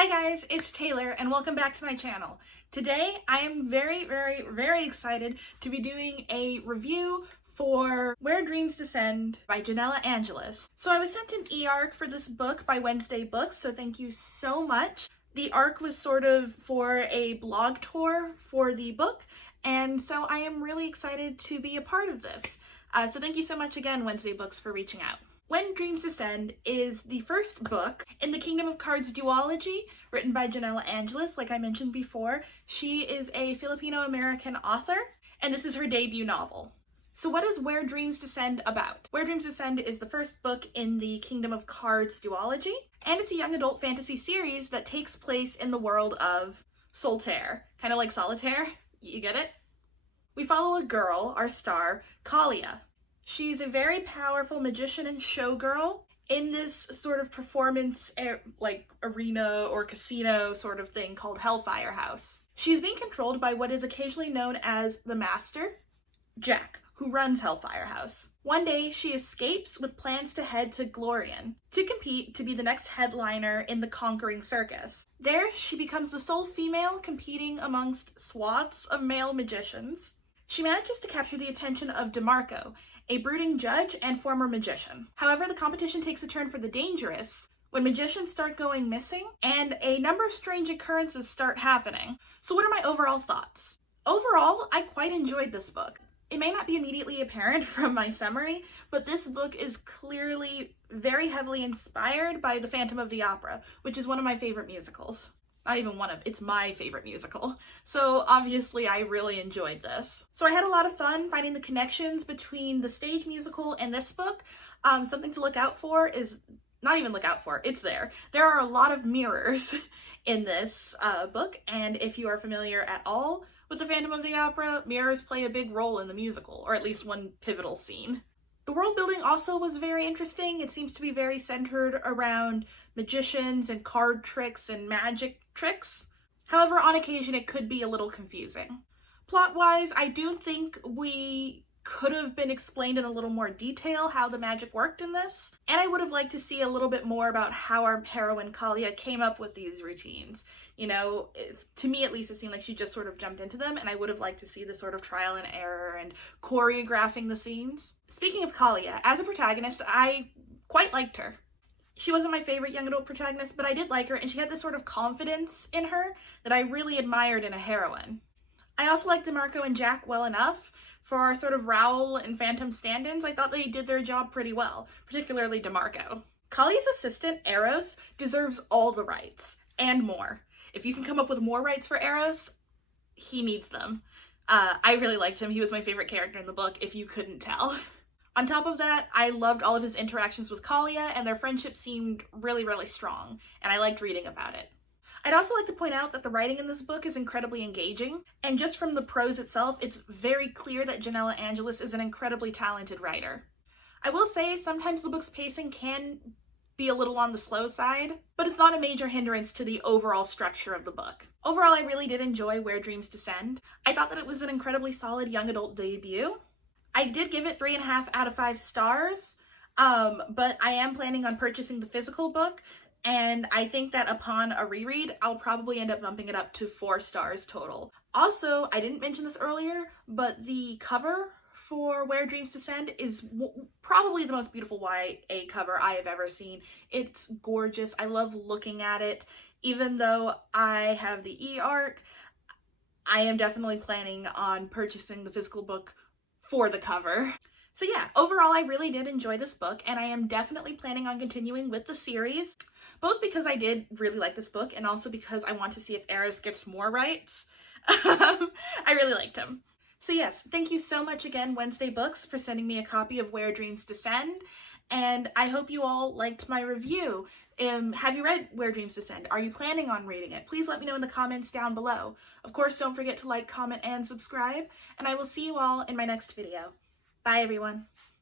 Hi guys, it's Taylor and welcome back to my channel. Today I am very excited to be doing a review for Where Dreams Descend by Janella Angelis. So I was sent an e-arc for this book by Wednesday Books, so thank you so much. The arc was sort of for a blog tour for the book, and so I am really excited to be a part of this. So thank you so much again, Wednesday Books, for reaching out. When Dreams Descend is the first book in the Kingdom of Cards duology written by Janella Angelis. Like I mentioned before, she is a Filipino-American author, and this is her debut novel. So what is Where Dreams Descend about? Where Dreams Descend is the first book in the Kingdom of Cards duology, and it's a young adult fantasy series that takes place in the world of Solitaire. Kind of like Solitaire, you get it? We follow a girl, our star, Kalia. She's a very powerful magician and showgirl in this sort of performance like arena or casino sort of thing called Hellfire House. She's being controlled by what is occasionally known as the Master, Jack, who runs Hellfire House. One day, she escapes with plans to head to Glorian to compete to be the next headliner in the Conquering Circus. There, she becomes the sole female competing amongst swaths of male magicians. She manages to capture the attention of DeMarco, a brooding judge and former magician. However, the competition takes a turn for the dangerous when magicians start going missing and a number of strange occurrences start happening. So what are my overall thoughts? Overall, I quite enjoyed this book. It may not be immediately apparent from my summary, but this book is clearly very heavily inspired by The Phantom of the Opera, which is one of my favorite musicals. Not even one of, it's my favorite musical. So obviously I really enjoyed this. So I had a lot of fun finding the connections between the stage musical and this book. Something to look out for is, not even look out for, it's there. There are a lot of mirrors in this book, and if you are familiar at all with The Phantom of the Opera, mirrors play a big role in the musical, or at least one pivotal scene. The world building also was very interesting. It seems to be very centered around magicians and card tricks and magic tricks. However, on occasion it could be a little confusing. Plot-wise, I do think we could have been explained in a little more detail how the magic worked in this, and I would have liked to see a little bit more about how our heroine Kalia came up with these routines. You know, to me at least it seemed like she just sort of jumped into them, and I would have liked to see the sort of trial and error and choreographing the scenes. Speaking of Kalia, as a protagonist, I quite liked her. She wasn't my favorite young adult protagonist, but I did like her, and she had this sort of confidence in her that I really admired in a heroine. I also liked DeMarco and Jack well enough. For our sort of Raoul and Phantom stand-ins, I thought they did their job pretty well, particularly DeMarco. Kalia's assistant, Eros, deserves all the rights, and more. If you can come up with more rights for Eros, he needs them. I really liked him. He was my favorite character in the book, if you couldn't tell. On top of that, I loved all of his interactions with Kalia, and their friendship seemed really strong, and I liked reading about it. I'd also like to point out that the writing in this book is incredibly engaging, and just from the prose itself, it's very clear that Janella Angelis is an incredibly talented writer. I will say sometimes the book's pacing can be a little on the slow side, but it's not a major hindrance to the overall structure of the book. Overall, I really did enjoy Where Dreams Descend. I thought that it was an incredibly solid young adult debut. I did give it 3.5 out of 5 stars, but I am planning on purchasing the physical book, and I think that upon a reread, I'll probably end up bumping it up to 4 stars total. Also, I didn't mention this earlier, but the cover for Where Dreams Descend is probably the most beautiful YA cover I have ever seen. It's gorgeous. I love looking at it. Even though I have the e-arc, I am definitely planning on purchasing the physical book for the cover. So yeah, overall I really did enjoy this book, and I am definitely planning on continuing with the series, both because I did really like this book and also because I want to see if Eros gets more rights. I really liked him. So yes, thank you so much again, Wednesday Books, for sending me a copy of Where Dreams Descend, and I hope you all liked my review. Have you read Where Dreams Descend? Are you planning on reading it? Please let me know in the comments down below. Of course, don't forget to like, comment, and subscribe, and I will see you all in my next video. Bye, everyone.